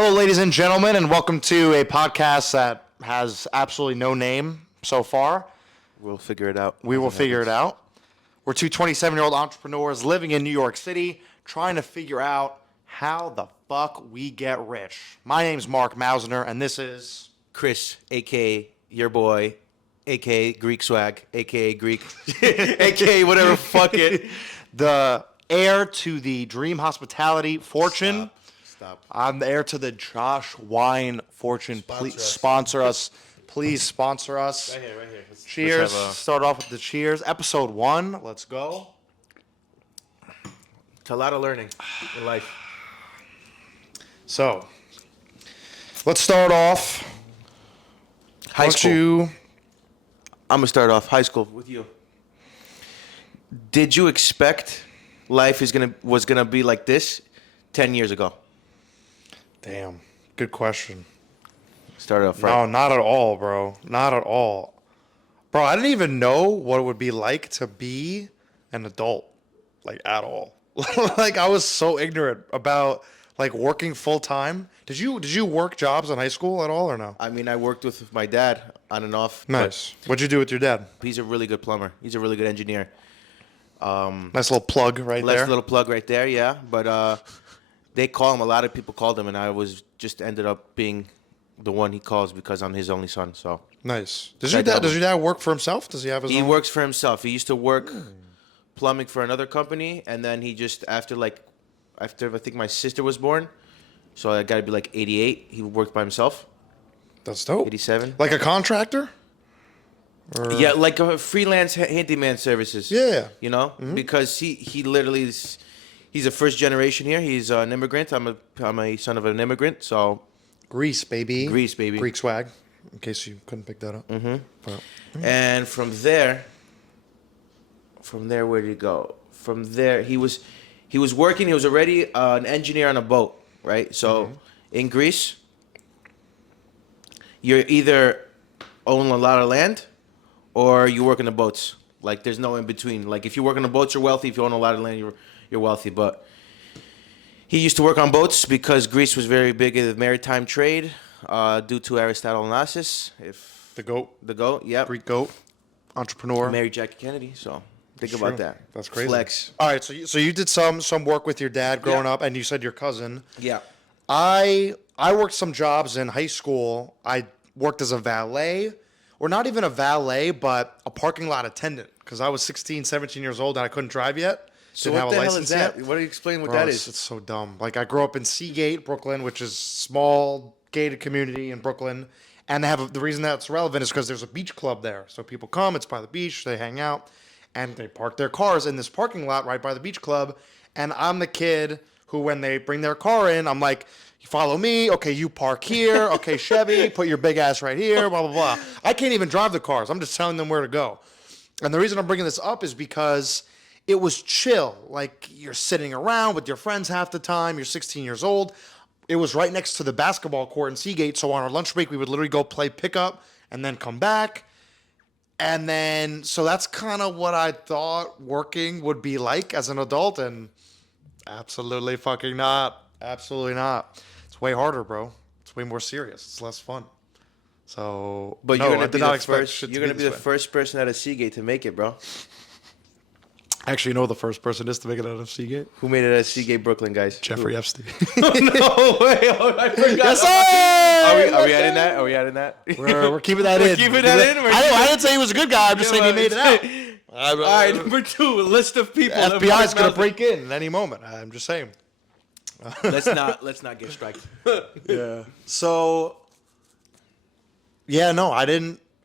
Hello, ladies and gentlemen, and welcome to a podcast that has absolutely no name so far. We'll figure it out. We will figure it out. We're two 27-year-old entrepreneurs living in New York City trying to figure out how the fuck we get rich. My name's Mark Mausner, and this is... Chris, a.k.a. your boy, a.k.a. Greek Swag, a.k.a. Greek, a.k.a. whatever, fuck it. The heir to the Dream Hospitality fortune. Stop. I'm the heir to the Josh Wine fortune. Please sponsor us. Please sponsor us. Right here. Cheers. Start off with the cheers. Episode 1. Let's go. It's a lot of learning in life. So, let's start off. High school. I'm going to start off high school with you. Did you expect life was gonna be like this 10 years ago? Damn. Good question. Start off No, right. not at all, bro. Not at all. Bro, I didn't even know what it would be like to be an adult. Like, at all. Like, I was so ignorant about, like, working full-time. Did you work jobs in high school at all or no? I mean, I worked with my dad on and off. Nice. What'd you do with your dad? But he's a really good plumber. He's a really good engineer. Nice little plug right Nice there. little plug right there, yeah. But they call him. A lot of people called him, and I was just ended up being the one he calls because I'm his only son. So Nice. Does your dad work for himself? Does he have his he own? works for himself. He used to work plumbing for another company, and then he just after I think my sister was born, so I got to be like 88. He worked by himself. That's dope. 87. Like a contractor? Yeah, like a freelance handyman services. Yeah. You know, because he literally he's a first generation here. He's an immigrant. I'm a son of an immigrant. So Greece, baby. Greece, baby. Greek swag, in case you couldn't pick that up. Mm-hmm. and from there, where did he go? From there, he was working. He was already an engineer on a boat, right? So in Greece, you're either own a lot of land or you work in the boats. Like, there's no in between. Like, if you work on the boats, you're wealthy. If you own a lot of land, you're wealthy. But he used to work on boats because Greece was very big in the maritime trade due to Aristotle Onassis. The goat. The goat, yep. Greek goat. Entrepreneur. Married Jackie Kennedy, so think True. about that. That's crazy. Flex. All right, so you did some work with your dad growing up, and you said your cousin. Yeah. I worked some jobs in high school. I worked as a valet, or not even a valet, but a parking lot attendant, because I was 16, 17 years old and I couldn't drive yet. So Didn't what have the a hell license is that? yet. What do you explain what Bro, that it's is? so dumb. Like, I grew up in Seagate, Brooklyn, which is small gated community in Brooklyn, and they have the reason that's relevant is because there's a beach club there. So people come, it's by the beach, they hang out, and they park their cars in this parking lot right by the beach club. And I'm the kid who, when they bring their car in, I'm like, you follow me. Okay, you park here. Okay, Chevy, put your big ass right here. Blah blah blah. I can't even drive the cars. I'm just telling them where to go. And the reason I'm bringing this up is because it was chill. Like, you're sitting around with your friends half the time. You're 16 years old. It was right next to the basketball court in Seagate. So on our lunch break, we would literally go play pickup and then come back. And then, so that's kind of what I thought working would be like as an adult. And absolutely fucking not. Absolutely not. It's way harder, bro. It's way more serious. It's less fun. So, But no, you're I gonna did be not the expect first. shit to You're gonna be the this way. first person out of Seagate to make it, bro. Actually, you know who the first person is to make it out of Seagate? Who made it out of Seagate, Brooklyn, guys? Jeffrey Epstein. No way! Oh, I forgot. Yes, sir! Are we adding that? Are we adding that? We're keeping that in. keeping that in? I didn't say he was a good guy. I'm just saying he made it out. All right, number 2, a list of people. that FBI is Mark going to Mausner- break in at any moment. I'm just saying. Let's not get striked. Yeah. So, yeah, no, I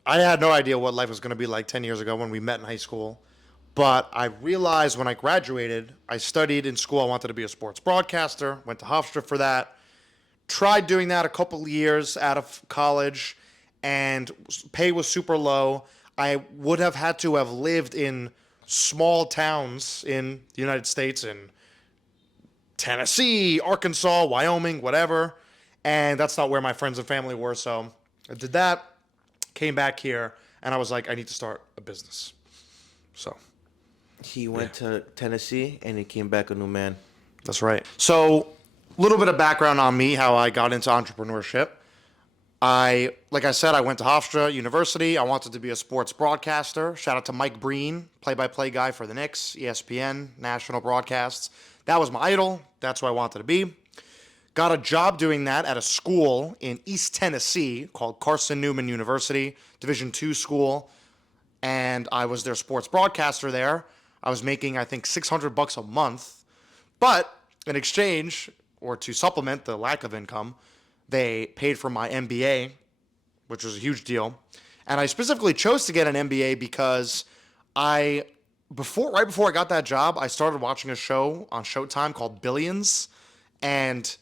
had no idea what life was going to be like 10 years ago when we met in high school. But I realized when I graduated, I studied in school. I wanted to be a sports broadcaster. Went to Hofstra for that. Tried doing that a couple of years out of college, and pay was super low. I would have had to have lived in small towns in the United States, in Tennessee, Arkansas, Wyoming, whatever. And that's not where my friends and family were. So I did that, came back here, and I was like, I need to start a business. So He went to Tennessee and he came back a new man. that's right. So little bit of background on me, how I got into entrepreneurship. Like I said, I went to Hofstra University. I wanted to be a sports broadcaster. Shout out to Mike Breen, play-by-play guy for the Knicks, ESPN, national broadcasts. That was my idol. That's what I wanted to be. Got a job doing that at a school in East Tennessee called Carson Newman University, Division II school, and I was their sports broadcaster there. I was making, I think, $600 a month, but in exchange, or to supplement the lack of income, they paid for my MBA, which was a huge deal. And I specifically chose to get an MBA because right before I got that job, I started watching a show on Showtime called Billions, and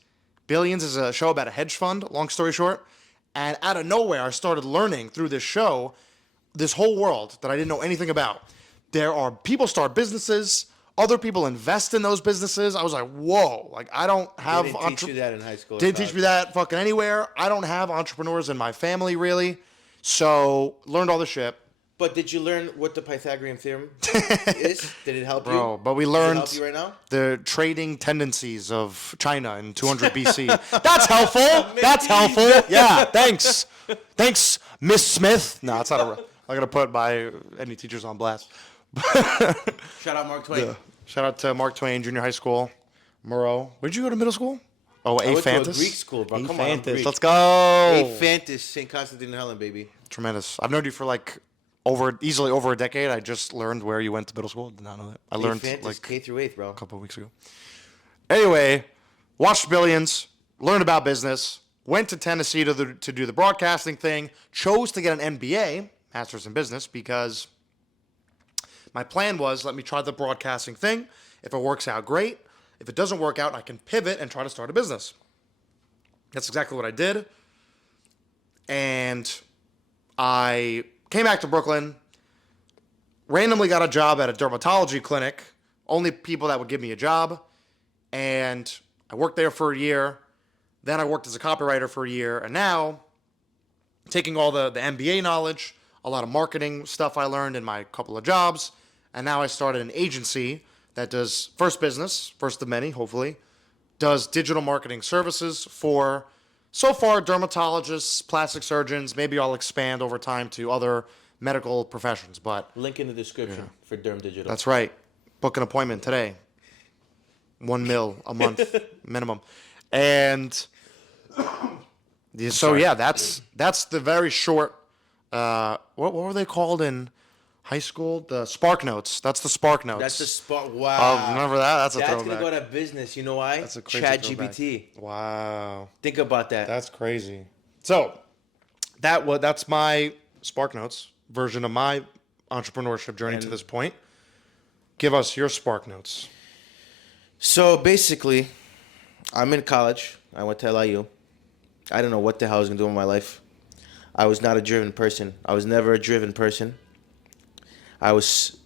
Billions is a show about a hedge fund, long story short. And out of nowhere, I started learning through this show this whole world that I didn't know anything about. There are people start businesses, other people invest in those businesses. I was like, whoa, like I don't have... They didn't teach you that in high school. Didn't teach me that fucking anywhere. I don't have entrepreneurs in my family, really. So, learned all the shit. But did you learn what the Pythagorean theorem is? Did it help you? Bro, but we learned Does it help you right now? the trading tendencies of China in 200 BC. That's helpful. That's helpful. Yeah, thanks. Thanks, Miss Smith. No, it's not a... I'm going to put any teachers on blast. Shout out Mark Twain. Yeah. Shout out to Mark Twain Junior High School, Moreau. Where did you go to middle school? Oh, I went to a Aphantis? Greek school, bro. Come on, I'm Greek. Let's go. Aphantis, St. Constantine and Helen, baby. Tremendous. I've known you for easily over a decade. I just learned where you went to middle school. Did not know that. I learned Aphantis, K through 8th, bro. a couple of weeks ago. Anyway, watched Billions, learned about business, went to Tennessee to do the broadcasting thing, chose to get an MBA, Master's in Business, because my plan was, let me try the broadcasting thing. If it works out, great. If it doesn't work out, I can pivot and try to start a business. That's exactly what I did. And I came back to Brooklyn, randomly got a job at a dermatology clinic, only people that would give me a job. And I worked there for a year. Then I worked as a copywriter for a year. And now, taking all the MBA knowledge, a lot of marketing stuff I learned in my couple of jobs, and now I started an agency that does first of many, hopefully, does digital marketing services for, so far, dermatologists, plastic surgeons. Maybe I'll expand over time to other medical professions, but Link in the description for Derm Digital. that's right. Book an appointment today. $1 million a month minimum. And so, yeah, that's the very short, what were they called in high school? The Spark Notes. That's the Spark Notes. That's the spot. Wow. Remember that? That's a That's throwback. going to go to business. You know why? That's a crazy ChatGPT. Wow. Think about that. That's crazy. So, that's my Spark Notes version of my entrepreneurship journey to this point. Give us your Spark Notes. So basically, I'm in college. I went to LIU. I don't know what the hell I was going to do in my life. I was not a driven person. I was never a driven person. I was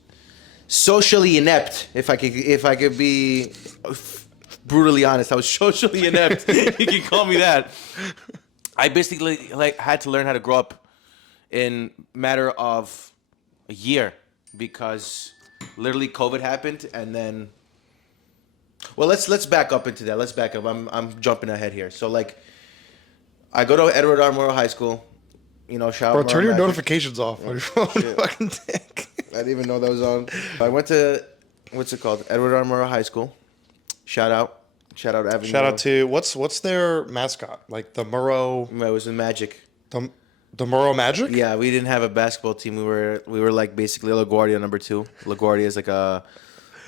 socially inept, if I could be brutally honest. I was socially inept. You can call me that. I basically had to learn how to grow up in matter of a year because literally COVID happened, and then let's back up into that. Let's back up. I'm jumping ahead here. So I go to Edward R. Murrow High School. You know, shout out. Bro, turn your Magic. notifications off on your phone. Fucking dick. I didn't even know that was on. I went to Edward R. Murrow High School. Shout out Avenue. Shout out to what's their mascot? Like the Murrow, It was in Magic. the Murrow Magic. Yeah, we didn't have a basketball team. We were like basically LaGuardia number 2. LaGuardia is like a,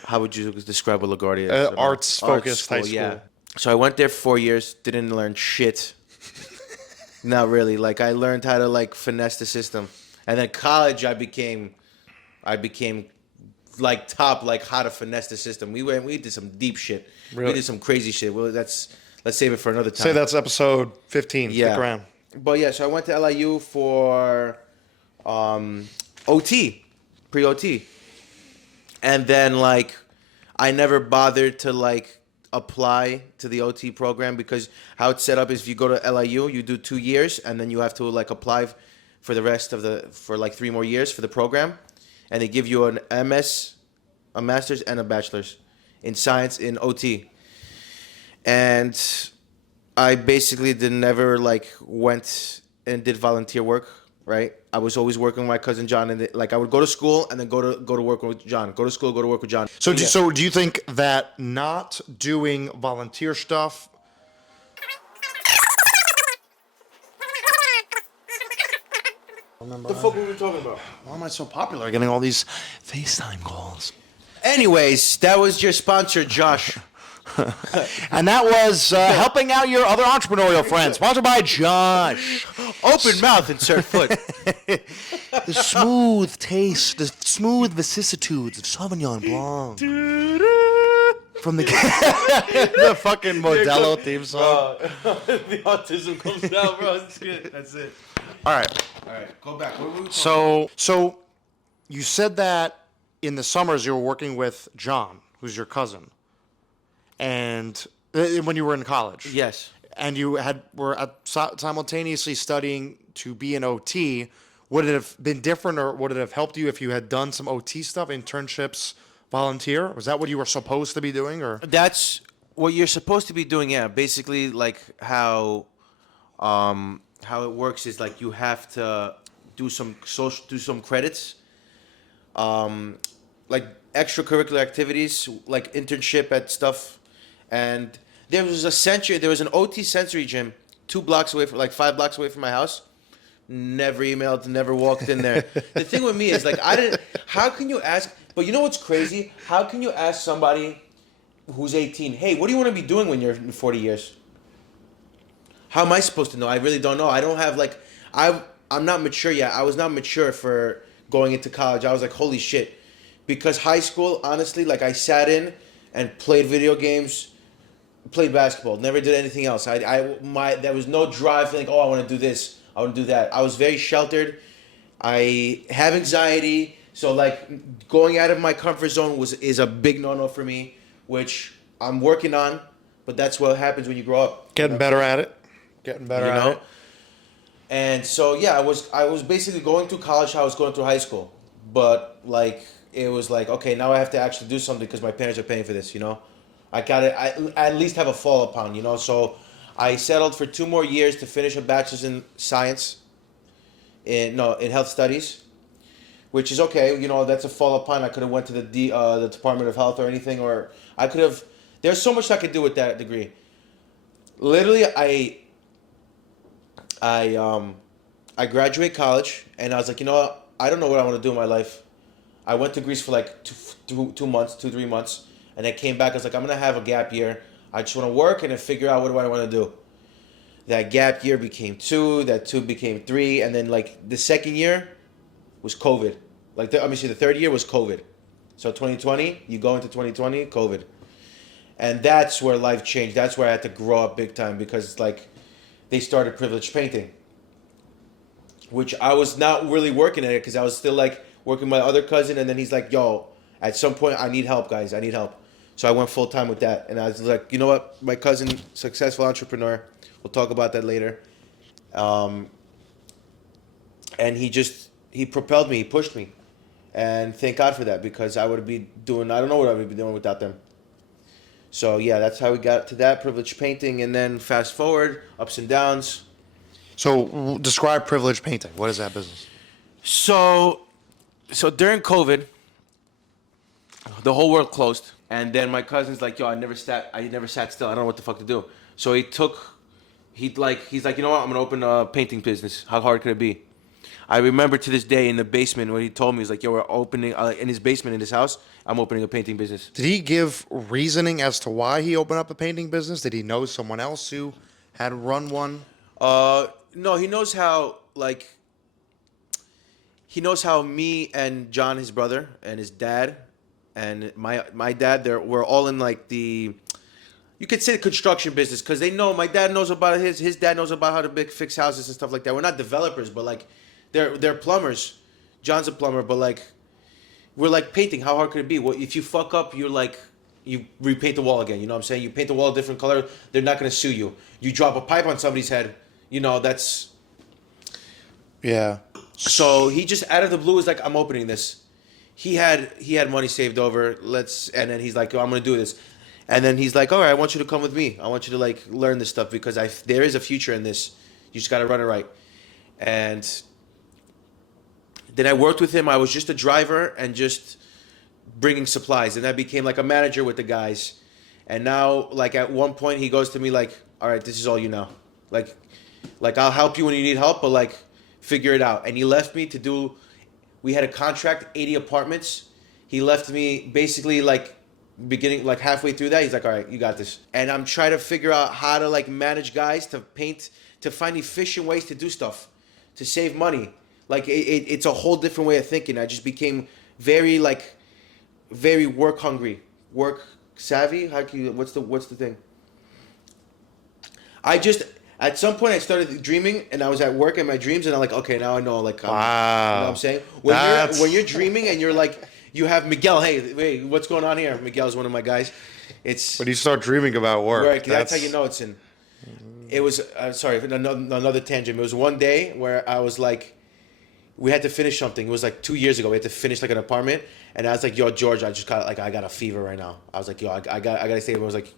how would you describe what LaGuardia is? Arts focused high school. Yeah. So I went there 4 years. Didn't learn shit. Not really. I learned how to finesse the system, and then college I became top how to finesse the system. We did some deep shit. Really? We did some crazy shit. Well, let's save it for another time. Say that's episode 15. Yeah. Stick around. But yeah, so I went to LIU for OT, pre-OT. And then I never bothered to apply to the OT program because how it's set up is if you go to LIU, you do 2 years and then you have to apply for the rest of for 3 more years for the program. And they give you an MS, a master's and a bachelor's in science in OT. and I basically never like went and did volunteer work. Right, I was always working with my cousin John, and like I would go to school and then go to work with John. Go to school, go to work with John. So, Yeah. so do you think that not doing volunteer stuff? The fuck were we talking about? Why am I so popular? Getting all these FaceTime calls. Anyways, that was your sponsor, Josh. And that was helping out your other entrepreneurial friends. Sponsored by Josh. Open mouth, insert foot. The smooth taste, the smooth vicissitudes of Sauvignon Blanc. From the the fucking Modelo theme song. The autism comes down, bro. That's good. That's it. All right. All right, go back. What were we talking So you said that in the summers you were working with John, who's your cousin, and when you were in college. Yes. And you were simultaneously studying to be an OT. Would it have been different, or would it have helped you if you had done some OT stuff, internships, volunteer? Was that what you were supposed to be doing, or? That's what you're supposed to be doing, yeah. Basically, like how it works is like you have to do some credits, like extracurricular activities, like internship at stuff, and there was an OT sensory gym 5 blocks away from my house. Never emailed, never walked in there. The thing with me is like how can you ask? But you know what's crazy? How can you ask somebody who's 18, hey, what do you want to be doing when you're in 40 years? How am I supposed to know? I really don't know. I don't have like, I'm not mature yet. I was not mature for going into college. I was like, holy shit. Because high school, honestly, like I sat in and played video games, played basketball, never did anything else. There was no drive to think, oh, I want to do this, I want to do that. I was very sheltered. I have anxiety. So like going out of my comfort zone is a big no-no for me, which I'm working on, but that's what happens when you grow up. Getting better at it. Getting better You at know? it. And so yeah, I was basically going through college how I was going through high school. But like it was like, okay, now I have to actually do something because my parents are paying for this, you know? I at least have a fall upon, you know? So I settled for 2 more years to finish a bachelor's in science in health studies, which is okay, you know, that's a fall upon. I could have went to the Department of Health or anything, or I could have, there's so much I could do with that degree. Literally, I graduate college and I was like, you know what? I don't know what I want to do in my life. I went to Greece for like 3 months, and I came back. I was like, I'm gonna have a gap year. I just want to work and then figure out what do I want to do. That gap year became 2. That 2 became 3, and then like the second year was COVID. Like the third year was COVID. So 2020, you go into 2020, COVID, and that's where life changed. That's where I had to grow up big time because like they started Privileged Painting, which I was not really working at it because I was still like working with my other cousin, and then he's like, yo, at some point I need help, guys. I need help. So I went full time with that, and I was like, you know what? My cousin, successful entrepreneur. We'll talk about that later. And he propelled me, he pushed me, and thank God for that because I don't know what I would be doing without them. So yeah, that's how we got to that Privileged Painting, and then fast forward, ups and downs. So describe Privileged Painting. What is that business? So during COVID, the whole world closed, and then my cousin's like, "Yo, I never sat still. I don't know what the fuck to do." So he's like, you know what? I'm gonna open a painting business. How hard could it be? I remember to this day in the basement when he told me, he's like, "Yo, we're opening in his basement in his house. I'm opening a painting business." Did he give reasoning as to why he opened up a painting business? Did he know someone else who had run one? No, he knows how me and John, his brother, and his dad, and my dad, we're all in like you could say the construction business because they know my dad knows about his dad knows about how to fix houses and stuff like that. We're not developers, but like they're plumbers. John's a plumber, but like we're like painting. How hard could it be? Well, if you fuck up, you're like you repaint the wall again. You know what I'm saying? You paint the wall a different color, they're not gonna sue you. You drop a pipe on somebody's head, you know that's. Yeah. So he just out of the blue was like, I'm opening this. He had money saved over. And then he's like, oh, I'm gonna do this. And then he's like, all right, I want you to come with me. I want you to like learn this stuff because there is a future in this. You just got to run it right. And then I worked with him. I was just a driver and just bringing supplies. And I became like a manager with the guys. And now, like at one point, he goes to me like, all right, this is all you know. Like I'll help you when you need help, but like figure it out. And he left me to do, we had a contract, 80 apartments. He left me basically like beginning, like halfway through that. He's like, all right, you got this. And I'm trying to figure out how to like manage guys to paint, to find efficient ways to do stuff, to save money. Like it's a whole different way of thinking. I just became very like, very work hungry, work savvy. How can you, what's the thing? At some point I started dreaming and I was at work in my dreams and I'm like, okay, now I know, like, Wow. you know what I'm saying? When you're dreaming and you're like, you have Miguel, hey, wait, what's going on here? Miguel's one of my guys. It's When you start dreaming about work, that's how you know it's in. It was, sorry, another tangent. It was one day where I was like, we had to finish something. It was like 2 years ago. We had to finish like an apartment. And I was like, yo, George, I got a fever right now. I was like, yo, I gotta stay. I was like,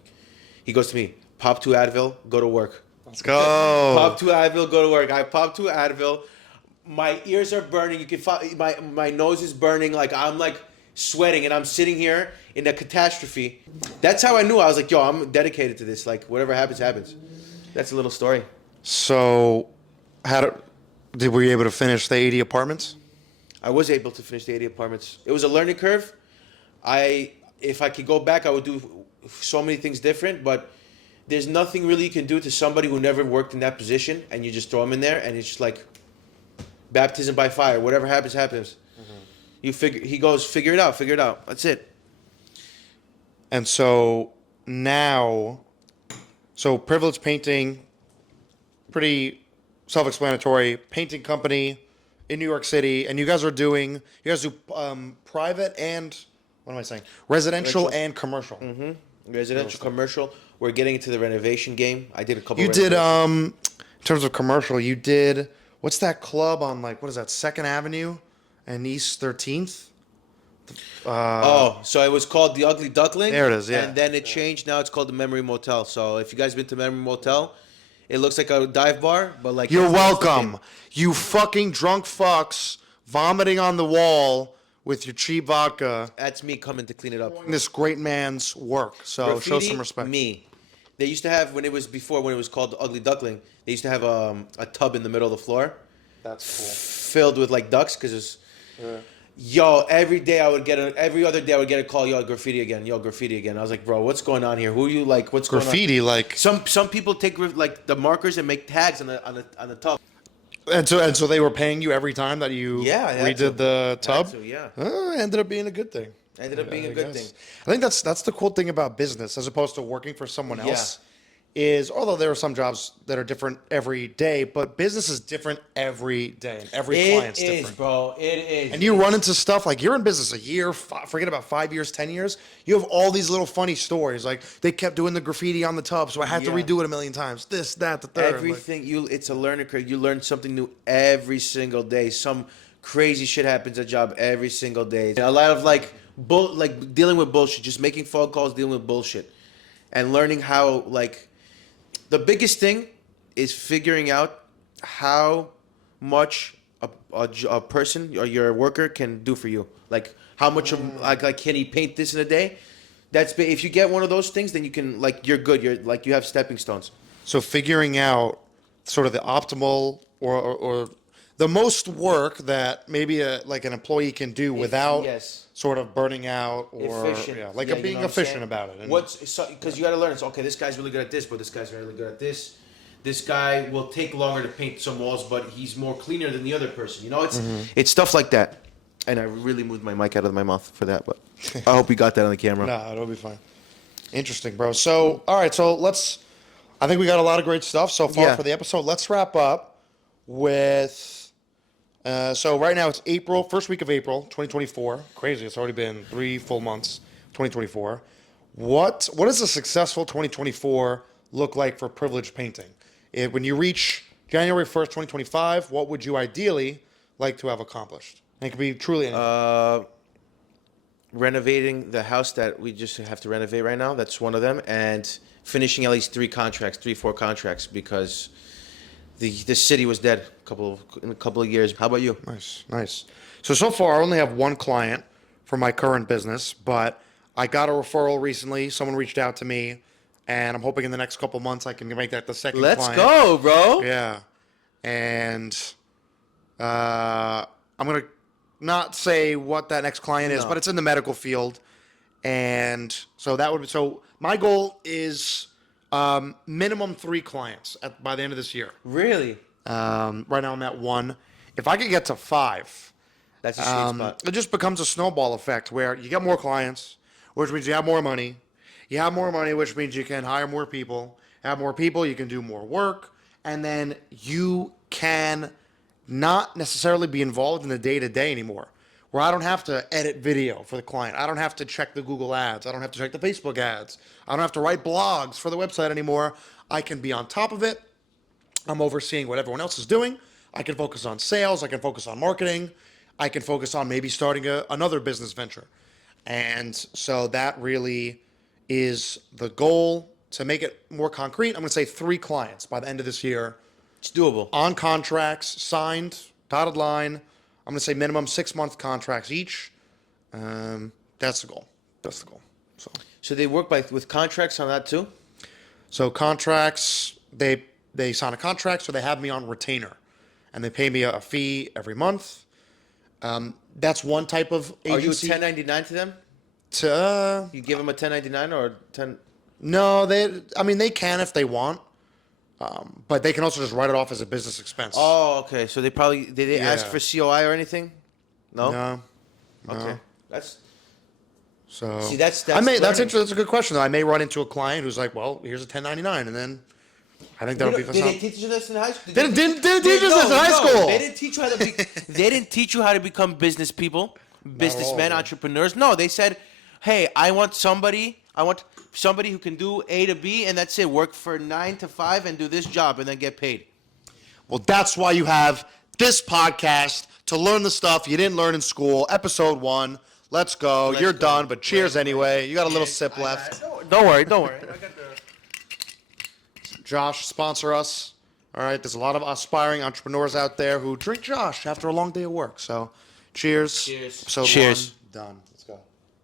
he goes to me, pop 2 Advil, go to work. Let's go. Pop 2 Advil, go to work. I pop 2 Advil. My ears are burning. You can my nose is burning. Like I'm like sweating, and I'm sitting here in a catastrophe. That's how I knew. I was like, yo, I'm dedicated to this. Like whatever happens, happens. That's a little story. So, were you able to finish the 80 apartments? I was able to finish the 80 apartments. It was a learning curve. If I could go back, I would do so many things different, but there's nothing really you can do to somebody who never worked in that position, and you just throw them in there, and it's just like baptism by fire. Whatever happens, happens. Mm-hmm. He goes, figure it out. That's it. And so now, Privilege Painting, pretty self-explanatory, painting company in New York City, and you guys do private and, what am I saying? Residential and commercial. Mm-hmm. Residential, commercial. We're getting into the renovation game. I did a couple. You did, in terms of commercial, you did, what's that club on, like, what is that, 2nd Avenue and East 13th? So it was called the Ugly Duckling. There it is, yeah. And then it changed. Now it's called the Memory Motel. So if you guys been to Memory Motel, it looks like a dive bar, but like you're welcome. You fucking drunk fucks vomiting on the wall with your cheap vodka. That's me coming to clean it up. This great man's work. So Graffiti, show some respect. Me. They used to have when it was called the Ugly Duckling. They used to have a tub in the middle of the floor. That's cool. Filled with like ducks because it's. Yo, every other day I would get a call. Yo, graffiti again. I was like, bro, what's going on here? Who are you like? What's graffiti? Going on? Like some people take like the markers and make tags on the tub. And so they were paying you every time that you redid the tub. Ended up being a good thing. I think that's the cool thing about business as opposed to working for someone else. Is although there are some jobs that are different every day, but business is different every day, and every client's different. It is, bro. It is. And you run into stuff like you're in business a year, forget about 5 years, 10 years. You have all these little funny stories. Like they kept doing the graffiti on the tub, so I had to redo it a million times. This, that, the third. Everything it's a learning curve. You learn something new every single day. Some crazy shit happens at job every single day. A lot of like dealing with bullshit, just making phone calls, dealing with bullshit, and learning how like. The biggest thing is figuring out how much a person or your worker can do for you. Like how much of like can he paint this in a day? If you get one of those things, then you can like you're good. You're like you have stepping stones. So figuring out sort of the optimal or the most work that maybe like an employee can do without sort of burning out or being efficient about it. Because you got to learn. It's okay. This guy's really good at this, but this guy's really good at this. This guy will take longer to paint some walls, but he's more cleaner than the other person. You know, it's stuff like that. And I really moved my mic out of my mouth for that, but I hope you got that on the camera. No, it'll be fine. Interesting, bro. So, all right. So I think we got a lot of great stuff so far for the episode. Let's wrap up with. So right now it's April, first week of April, 2024. Crazy. It's already been 3 full months, 2024. What does a successful 2024 look like for Privilege Painting? When you reach January 1st, 2025, what would you ideally like to have accomplished? And it could be truly anything. renovating the house that we just have to renovate right now. That's one of them, and finishing at least 4 contracts, because the city was dead in a couple of years. How about you? Nice, nice. So far, I only have one client for my current business, but I got a referral recently. Someone reached out to me, and I'm hoping in the next couple months I can make that the second Let's client. go, bro. Yeah. And I'm going to not say what that next client is, No. but it's in the medical field. And so my goal is minimum 3 clients by the end of this year. Really? Right now I'm at 1. If I could get to 5, That's a sweet spot. it just becomes a snowball effect where you get more clients, which means you have more money. You have more money, which means you can hire more people. Have more people, you can do more work. And then you can not necessarily be involved in the day-to-day anymore, where I don't have to edit video for the client. I don't have to check the Google ads. I don't have to check the Facebook ads. I don't have to write blogs for the website anymore. I can be on top of it. I'm overseeing what everyone else is doing. I can focus on sales. I can focus on marketing. I can focus on maybe starting another business venture. And so that really is the goal. To make it more concrete, I'm going to say 3 clients by the end of this year. It's doable. On contracts, signed, dotted line. I'm going to say minimum 6-month contracts each. That's the goal. That's the goal. So they work with contracts on that too? So contracts, they sign a contract, so they have me on retainer, and they pay me a fee every month. That's one type of Are you agency. 1099 to them? You give them a 1099 or 10? No, they can if they want, but they can also just write it off as a business expense. Oh, okay. So did they ask Yeah. for COI or anything? No. No. Okay. That's So See, that's that's learning. interesting. That's a good question. I may run into a client who's like, "Well, here's a 1099," and then I think that'll be Did they teach you this in high school? Didn't teach us this in high school. They didn't teach you how to be. They didn't teach you how to become business people, businessmen, all. entrepreneurs. No, they said, "Hey, I want somebody who can do A to B, and that's it. Work for 9 to 5 and do this job, and then get paid." Well, that's why you have this podcast to learn the stuff you didn't learn in school. Episode 1. Let's go. You're go. done, but cheers anyway. You got a little sip left. Don't worry. Don't worry. Josh, sponsor us. All right. There's a lot of aspiring entrepreneurs out there who drink Josh after a long day of work. So, cheers. Cheers. Episode Cheers. 1 done.